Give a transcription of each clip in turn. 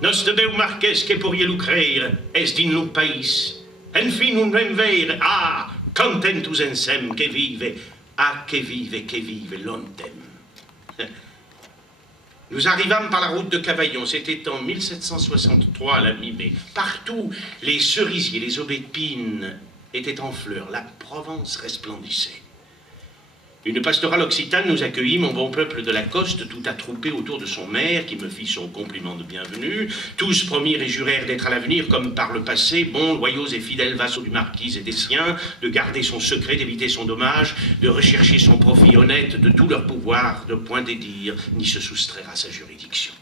Nos debeu marques que pourriez lucrer, est din lo país. En fin un renver, ah, contentus ensem que vive, ah, que vive, lontem. Nous arrivâmes par la route de Cavaillon, c'était en 1763 à la mi-mai. Partout, les cerisiers, les aubépines étaient en fleurs, la Provence resplendissait. Une pastorale occitane nous accueillit, mon bon peuple de la Coste, tout attroupé autour de son maire, qui me fit son compliment de bienvenue. Tous promirent et jurèrent d'être à l'avenir, comme par le passé, bons, loyaux et fidèles vassaux du marquis et des siens, de garder son secret, d'éviter son dommage, de rechercher son profit honnête de tout leur pouvoir, de point dédire, ni se soustraire à sa juridiction.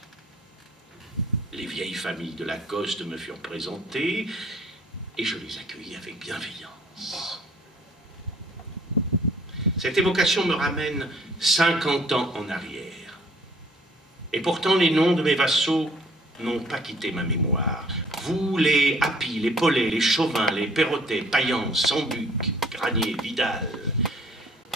Les vieilles familles de la Coste me furent présentées, et je les accueillis avec bienveillance. Cette évocation me ramène 50 ans en arrière. Et pourtant, les noms de mes vassaux n'ont pas quitté ma mémoire. Vous, les Happy, les Paulet, les Chauvin, les Perrotet, Paillance, Sambuc, Granier, Vidal.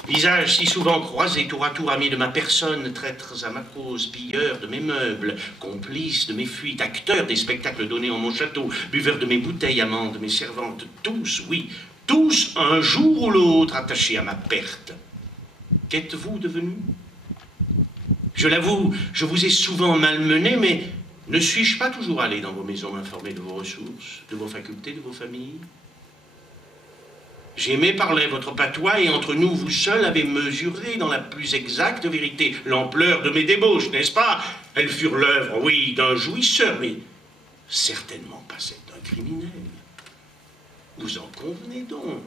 Visages si souvent croisés, tour à tour amis de ma personne, traîtres à ma cause, pilleurs de mes meubles, complices de mes fuites, acteurs des spectacles donnés en mon château, buveurs de mes bouteilles, amants de mes servantes, tous, oui, tous, un jour ou l'autre, attachés à ma perte. Qu'êtes-vous devenus? Je l'avoue, je vous ai souvent malmené, mais ne suis-je pas toujours allé dans vos maisons m'informer de vos ressources, de vos facultés, de vos familles? J'aimais parler votre patois, et entre nous, vous seul avez mesuré dans la plus exacte vérité l'ampleur de mes débauches, n'est-ce pas? Elles furent l'œuvre, oui, d'un jouisseur, mais certainement pas celle d'un criminel. Vous en convenez donc.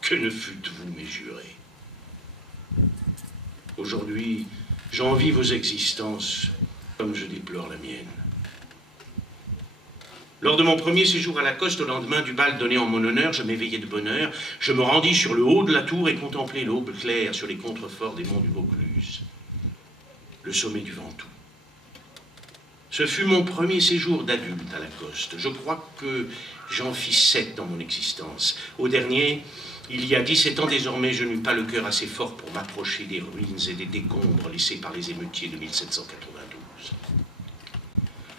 Que ne fûtes-vous mesuré? Aujourd'hui, j'envie vos existences comme je déplore la mienne. Lors de mon premier séjour à la Coste, au lendemain du bal donné en mon honneur, je m'éveillai de bonne heure. Je me rendis sur le haut de la tour et contemplai l'aube claire sur les contreforts des monts du Vaucluse, le sommet du Ventoux. Ce fut mon premier séjour d'adulte à la Coste. Je crois que j'en fis 7 dans mon existence. Au dernier, il y a 17 ans désormais, je n'eus pas le cœur assez fort pour m'approcher des ruines et des décombres laissés par les émeutiers de 1792.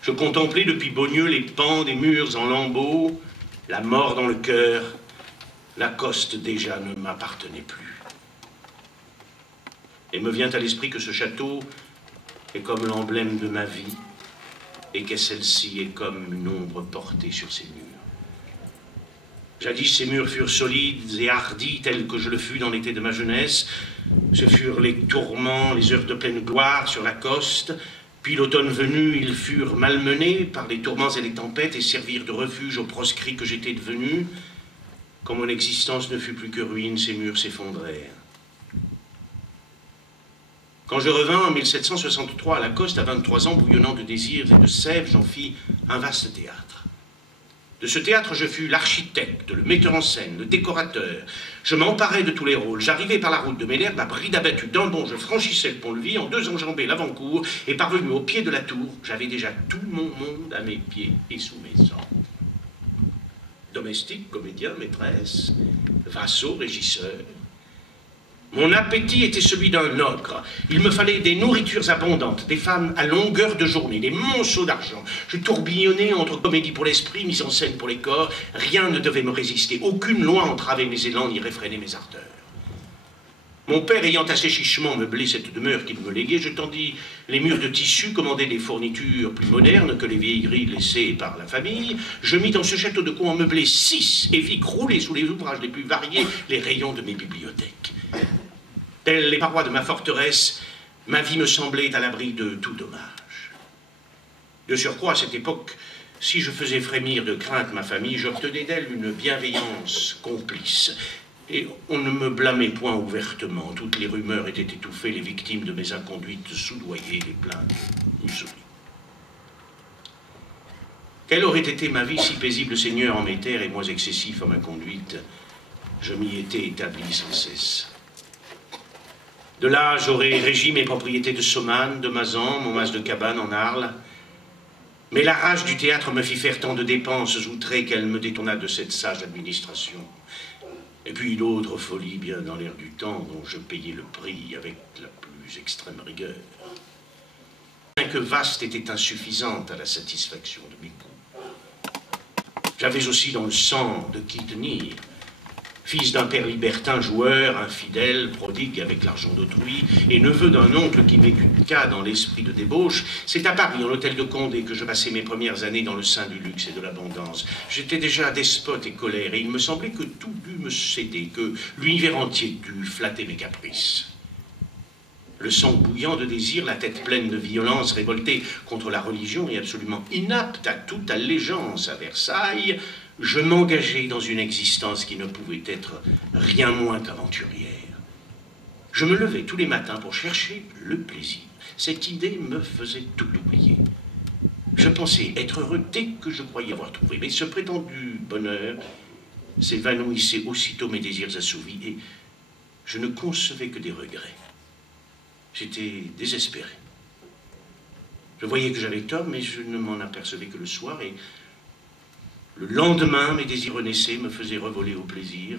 Je contemplais depuis Beaulieu les pans des murs en lambeaux, la mort dans le cœur. La Coste déjà ne m'appartenait plus. Et me vient à l'esprit que ce château est comme l'emblème de ma vie, et que celle-ci est comme une ombre portée sur ses murs. Jadis, ces murs furent solides et hardis, tels que je le fus dans l'été de ma jeunesse. Ce furent les tourments, les heures de pleine gloire sur la Coste. Puis l'automne venu, ils furent malmenés par les tourments et les tempêtes et servirent de refuge aux proscrits que j'étais devenu. Quand mon existence ne fut plus que ruine, ces murs s'effondrèrent. Quand je revins en 1763 à la Coste, à 23 ans, bouillonnant de désirs et de sève, j'en fis un vaste théâtre. De ce théâtre, je fus l'architecte, le metteur en scène, le décorateur. Je m'emparais de tous les rôles. J'arrivais par la route de Ménherbe, à bride abattue d'un bond, je franchissais le pont-levis, en 2 enjambées l'avant-cour, et parvenu au pied de la tour, j'avais déjà tout mon monde à mes pieds et sous mes ordres. Domestiques, comédiens, maîtresses, vassaux, régisseurs. Mon appétit était celui d'un ogre. Il me fallait des nourritures abondantes, des femmes à longueur de journée, des monceaux d'argent. Je tourbillonnais entre comédie pour l'esprit, mise en scène pour les corps. Rien ne devait me résister. Aucune loi entravait mes élans ni réfrénait mes ardeurs. Mon père ayant assez chichement meublé cette demeure qu'il me léguait, je tendis les murs de tissu, commandai des fournitures plus modernes que les vieilleries laissées par la famille. Je mis dans ce château de Caen meublé 6 et fis crouler sous les ouvrages les plus variés les rayons de mes bibliothèques. Telles les parois de ma forteresse, ma vie me semblait à l'abri de tout dommage. De surcroît, à cette époque, si je faisais frémir de crainte ma famille, j'obtenais d'elle une bienveillance complice. Et on ne me blâmait point ouvertement. Toutes les rumeurs étaient étouffées, les victimes de mes inconduites soudoyées, les plaintes isolées. Quelle aurait été ma vie si paisible Seigneur en mes terres et moins excessif en ma conduite? Je m'y étais établi sans cesse. De là, j'aurais régi mes propriétés de Saumanne, de Mazan, mon mas de cabane en Arles. Mais la rage du théâtre me fit faire tant de dépenses outrées qu'elle me détourna de cette sage administration. Et puis d'autres folies bien dans l'air du temps dont je payais le prix avec la plus extrême rigueur. que vaste était insuffisante à la satisfaction de mes goûts. J'avais aussi dans le sang de qui tenir. Fils d'un père libertin joueur, infidèle, prodigue avec l'argent d'autrui, et neveu d'un oncle qui m'éduqua dans l'esprit de débauche, c'est à Paris, en hôtel de Condé, que je passai mes premières années dans le sein du luxe et de l'abondance. J'étais déjà despote et colère, et il me semblait que tout dut me céder, que l'univers entier dut flatter mes caprices. Le sang bouillant de désir, la tête pleine de violence, révoltée contre la religion et absolument inapte à toute allégeance à Versailles, je m'engageai dans une existence qui ne pouvait être rien moins qu'aventurière. Je me levais tous les matins pour chercher le plaisir. Cette idée me faisait tout oublier. Je pensais être heureux dès que je croyais avoir trouvé, mais ce prétendu bonheur s'évanouissait aussitôt mes désirs assouvis et je ne concevais que des regrets. J'étais désespéré. Je voyais que j'avais tort, mais je ne m'en apercevais que le soir et le lendemain, mes désirs renaissaient, me faisaient revoler au plaisir.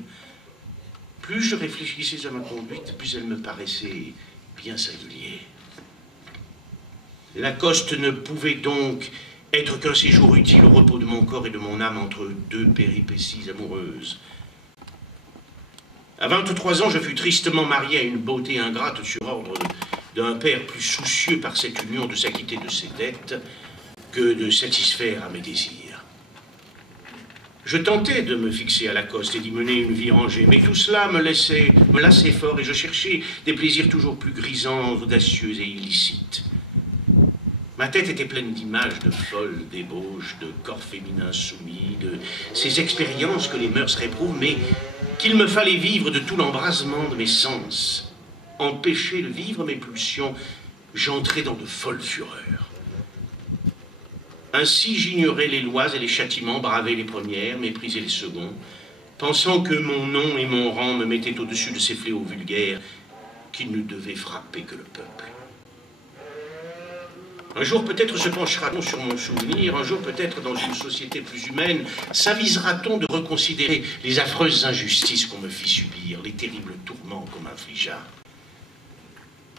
Plus je réfléchissais à ma conduite, plus elle me paraissait bien singulière. Lacoste ne pouvait donc être qu'un séjour utile au repos de mon corps et de mon âme entre deux péripéties amoureuses. À 23 ans, je fus tristement marié à une beauté ingrate sur ordre d'un père plus soucieux par cette union de s'acquitter de ses dettes que de satisfaire à mes désirs. Je tentais de me fixer à Lacoste et d'y mener une vie rangée, mais tout cela me lassait fort et je cherchais des plaisirs toujours plus grisants, audacieux et illicites. Ma tête était pleine d'images de folles débauches, de corps féminins soumis, de ces expériences que les mœurs réprouvent, mais qu'il me fallait vivre de tout l'embrasement de mes sens. Empêché de vivre mes pulsions, j'entrais dans de folles fureurs. Ainsi j'ignorais les lois et les châtiments, bravais les premières, méprisais les seconds, pensant que mon nom et mon rang me mettaient au-dessus de ces fléaux vulgaires qui ne devaient frapper que le peuple. Un jour peut-être se penchera-t-on sur mon souvenir, un jour peut-être dans une société plus humaine, s'avisera-t-on de reconsidérer les affreuses injustices qu'on me fit subir, les terribles tourments qu'on m'infligea.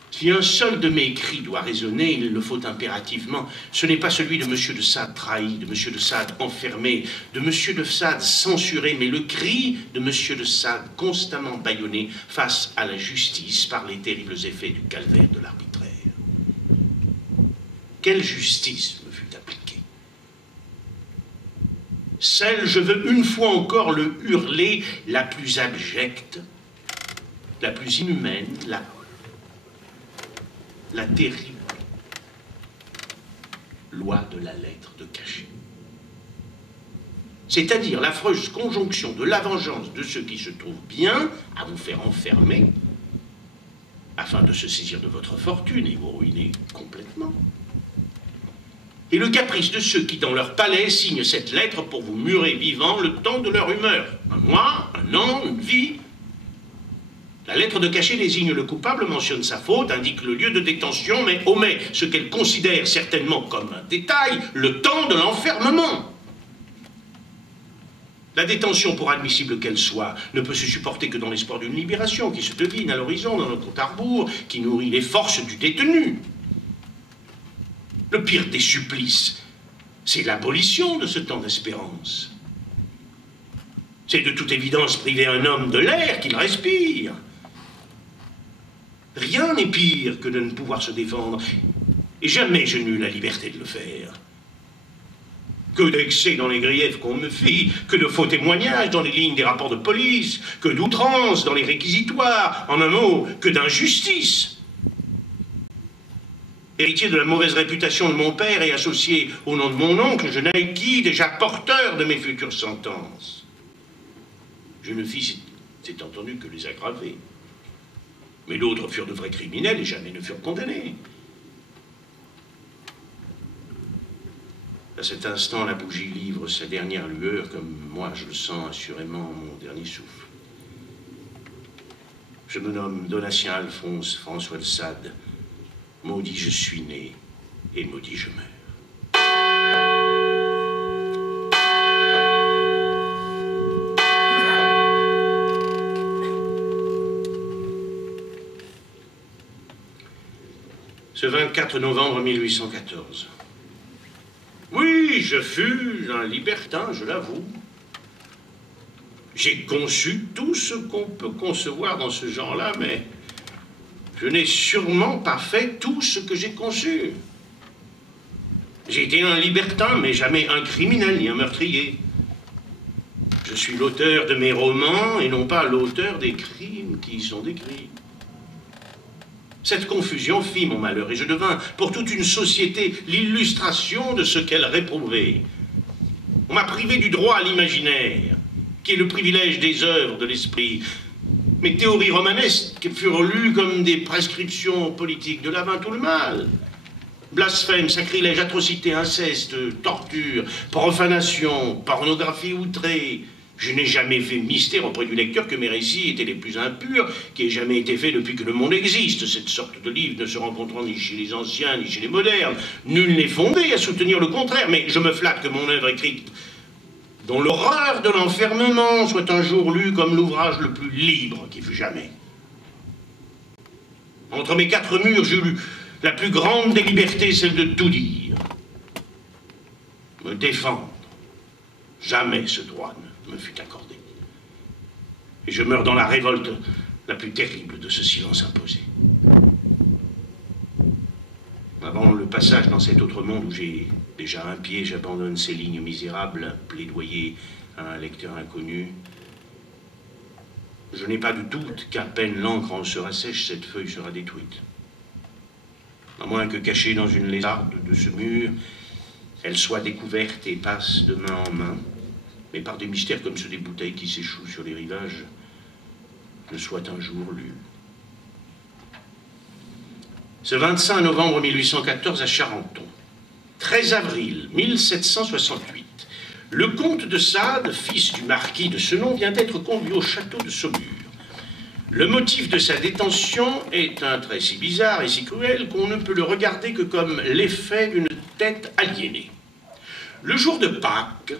Si un seul de mes cris doit résonner, il le faut impérativement. Ce n'est pas celui de M. de Sade trahi, de M. de Sade enfermé, de M. de Sade censuré, mais le cri de M. de Sade constamment bâillonné face à la justice par les terribles effets du calvaire de l'arbitraire. Quelle justice me fut appliquée? Celle, je veux une fois encore le hurler, la plus abjecte, la plus inhumaine, la terrible loi de la lettre de cachet. C'est-à-dire l'affreuse conjonction de la vengeance de ceux qui se trouvent bien à vous faire enfermer afin de se saisir de votre fortune et vous ruiner complètement. Et le caprice de ceux qui, dans leur palais, signent cette lettre pour vous murer vivant le temps de leur humeur. Un mois, un an, une vie. La lettre de cachet désigne le coupable, mentionne sa faute, indique le lieu de détention, mais omet ce qu'elle considère certainement comme un détail, le temps de l'enfermement. La détention, pour admissible qu'elle soit, ne peut se supporter que dans l'espoir d'une libération qui se devine à l'horizon dans notre compte à rebours, qui nourrit les forces du détenu. Le pire des supplices, c'est l'abolition de ce temps d'espérance. C'est de toute évidence priver un homme de l'air qu'il respire. Rien n'est pire que de ne pouvoir se défendre, et jamais je n'eus la liberté de le faire. Que d'excès dans les griefs qu'on me fit, que de faux témoignages dans les lignes des rapports de police, que d'outrance dans les réquisitoires, en un mot, que d'injustice. Héritier de la mauvaise réputation de mon père et associé au nom de mon oncle, je naquis déjà porteur de mes futures sentences. Je ne fis, c'est entendu, que les aggraver. Mais d'autres furent de vrais criminels et jamais ne furent condamnés. À cet instant, la bougie livre sa dernière lueur, comme moi je le sens assurément mon dernier souffle. Je me nomme Donatien Alphonse François de Sade. Maudit je suis né et maudit je meurs. Ce 24 novembre 1814. Oui, je fus un libertin, je l'avoue. J'ai conçu tout ce qu'on peut concevoir dans ce genre-là, mais je n'ai sûrement pas fait tout ce que j'ai conçu. J'ai été un libertin, mais jamais un criminel ni un meurtrier. Je suis l'auteur de mes romans et non pas l'auteur des crimes qui y sont décrits. Cette confusion fit mon malheur et je devins pour toute une société l'illustration de ce qu'elle réprouvait. On m'a privé du droit à l'imaginaire, qui est le privilège des œuvres de l'esprit. Mes théories romanesques furent lues comme des prescriptions politiques. De là vint tout le mal. Blasphème, sacrilège, atrocité, inceste, torture, profanation, pornographie outrée. Je n'ai jamais fait mystère auprès du lecteur que mes récits étaient les plus impurs qui aient jamais été faits depuis que le monde existe. Cette sorte de livre ne se rencontrant ni chez les anciens ni chez les modernes. Nul n'est fondé à soutenir le contraire, mais je me flatte que mon œuvre écrite, dont l'horreur de l'enfermement, soit un jour lue comme l'ouvrage le plus libre qui fut jamais. Entre mes quatre murs, j'eus lu la plus grande des libertés, celle de tout dire. Me défendre. Jamais ce droit ne me fut accordé. Et je meurs dans la révolte la plus terrible de ce silence imposé. Avant le passage dans cet autre monde où j'ai déjà un pied, j'abandonne ces lignes misérables, plaidoyer à un lecteur inconnu. Je n'ai pas de doute qu'à peine l'encre en sera sèche, cette feuille sera détruite. À moins que cachée dans une lézarde de ce mur, elle soit découverte et passe de main en main, mais par des mystères comme ceux des bouteilles qui s'échouent sur les rivages, ne soit un jour lue. Ce 25 novembre 1814 à Charenton, 13 avril 1768, le comte de Sade, fils du marquis de ce nom, vient d'être conduit au château de Saumur. Le motif de sa détention est un trait si bizarre et si cruel qu'on ne peut le regarder que comme l'effet d'une tête aliénée. Le jour de Pâques,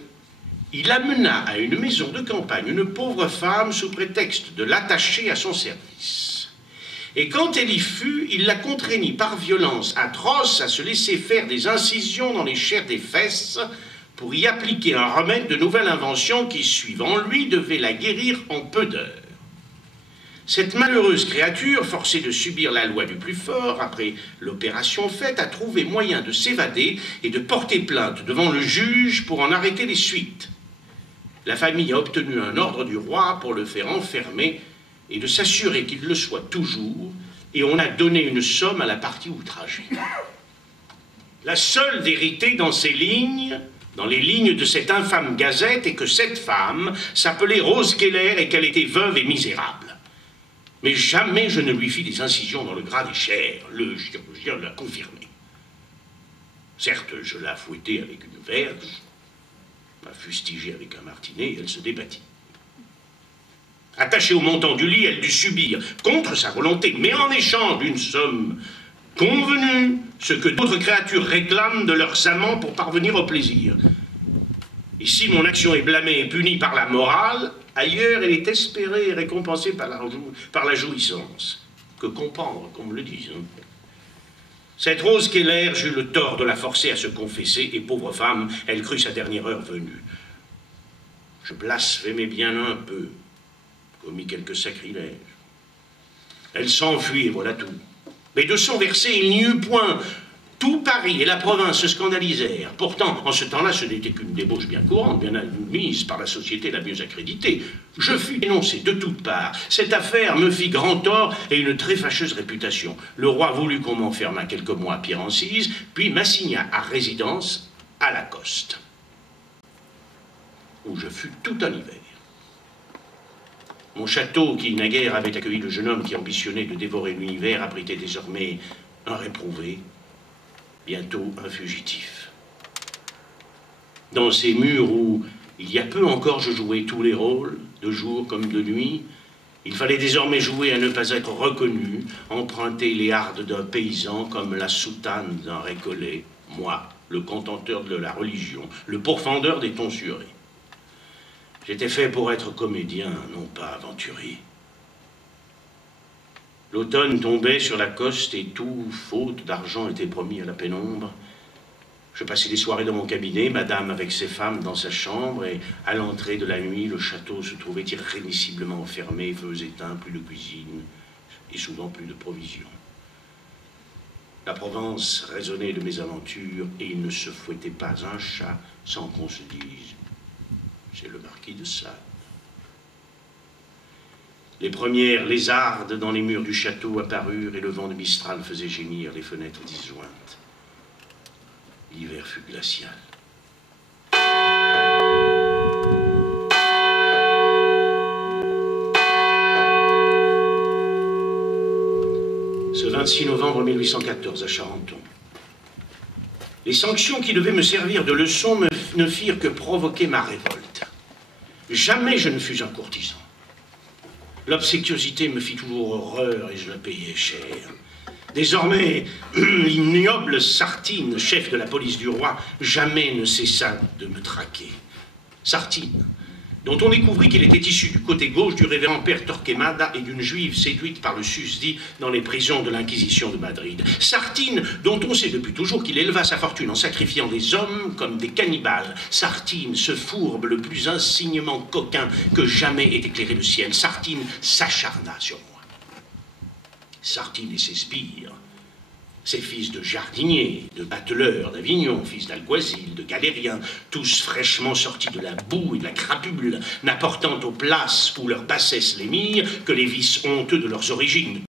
il amena à une maison de campagne une pauvre femme sous prétexte de l'attacher à son service. Et quand elle y fut, il la contraignit par violence atroce à se laisser faire des incisions dans les chairs des fesses pour y appliquer un remède de nouvelle invention qui, suivant lui, devait la guérir en peu d'heures. Cette malheureuse créature, forcée de subir la loi du plus fort, après l'opération faite, a trouvé moyen de s'évader et de porter plainte devant le juge pour en arrêter les suites. La famille a obtenu un ordre du roi pour le faire enfermer et de s'assurer qu'il le soit toujours, et on a donné une somme à la partie outragée. La seule vérité dans ces lignes, dans les lignes de cette infâme gazette, est que cette femme s'appelait Rose Keller et qu'elle était veuve et misérable. Mais jamais je ne lui fis des incisions dans le gras des chairs. Le chirurgien l'a confirmé. Certes, je la fouettai avec une verge, m'a fustigé avec un martinet, et elle se débattit. Attachée au montant du lit, elle dut subir, contre sa volonté, mais en échange d'une somme convenue, ce que d'autres créatures réclament de leurs amants pour parvenir au plaisir. Et si mon action est blâmée et punie par la morale, ailleurs elle est espérée et récompensée par la jouissance. Que comprendre, qu'on me le dise. Hein. Cette Rose Keller, j'eus le tort de la forcer à se confesser, et pauvre femme, elle crut sa dernière heure venue. Je blasphémais bien un peu, commis quelques sacrilèges. Elle s'enfuit, et voilà tout. Mais de son verset, il n'y eut point. Tout Paris et la province se scandalisèrent. Pourtant, en ce temps-là, ce n'était qu'une débauche bien courante, bien admise par la société la mieux accréditée. Je fus dénoncé de toutes parts. Cette affaire me fit grand tort et une très fâcheuse réputation. Le roi voulut qu'on m'enfermât quelques mois à Pierre-Encise, puis m'assigna à résidence à Lacoste, où je fus tout un hiver. Mon château, qui naguère avait accueilli le jeune homme qui ambitionnait de dévorer l'univers, abritait désormais un réprouvé, bientôt un fugitif. Dans ces murs où, il y a peu encore, je jouais tous les rôles, de jour comme de nuit, il fallait désormais jouer à ne pas être reconnu, emprunter les hardes d'un paysan comme la soutane d'un récollet, moi, le contenteur de la religion, le pourfendeur des tonsurés. J'étais fait pour être comédien, non pas aventurier. L'automne tombait sur la coste et tout, faute d'argent, était promis à la pénombre. Je passais des soirées dans mon cabinet, madame avec ses femmes dans sa chambre, et à l'entrée de la nuit, le château se trouvait irrémissiblement fermé, feux éteints, plus de cuisine, et souvent plus de provisions. La Provence résonnait de mes aventures, et il ne se fouettait pas un chat sans qu'on se dise « c'est le marquis de Sade ». Les premières lézardes dans les murs du château apparurent, et le vent de Mistral faisait gémir les fenêtres disjointes. L'hiver fut glacial. Ce 26 novembre 1814 à Charenton. Les sanctions qui devaient me servir de leçon ne firent que provoquer ma révolte. Jamais je ne fus un courtisan. L'obséquiosité me fit toujours horreur et je la payais cher. Désormais, l'ignoble Sartine, chef de la police du roi, jamais ne cessa de me traquer. Sartine, dont on découvrit qu'il était issu du côté gauche du révérend père Torquemada et d'une juive séduite par le susdit dans les prisons de l'Inquisition de Madrid. Sartine, dont on sait depuis toujours qu'il éleva sa fortune en sacrifiant des hommes comme des cannibales. Sartine, ce fourbe le plus insignement coquin que jamais ait éclairé le ciel. Sartine s'acharna sur moi. Sartine et ses sbires, ces fils de jardiniers, de bateleurs d'Avignon, fils d'alguazils, de galériens, tous fraîchement sortis de la boue et de la crapule, n'apportant aux places où leur bassesse les mire que les vices honteux de leurs origines.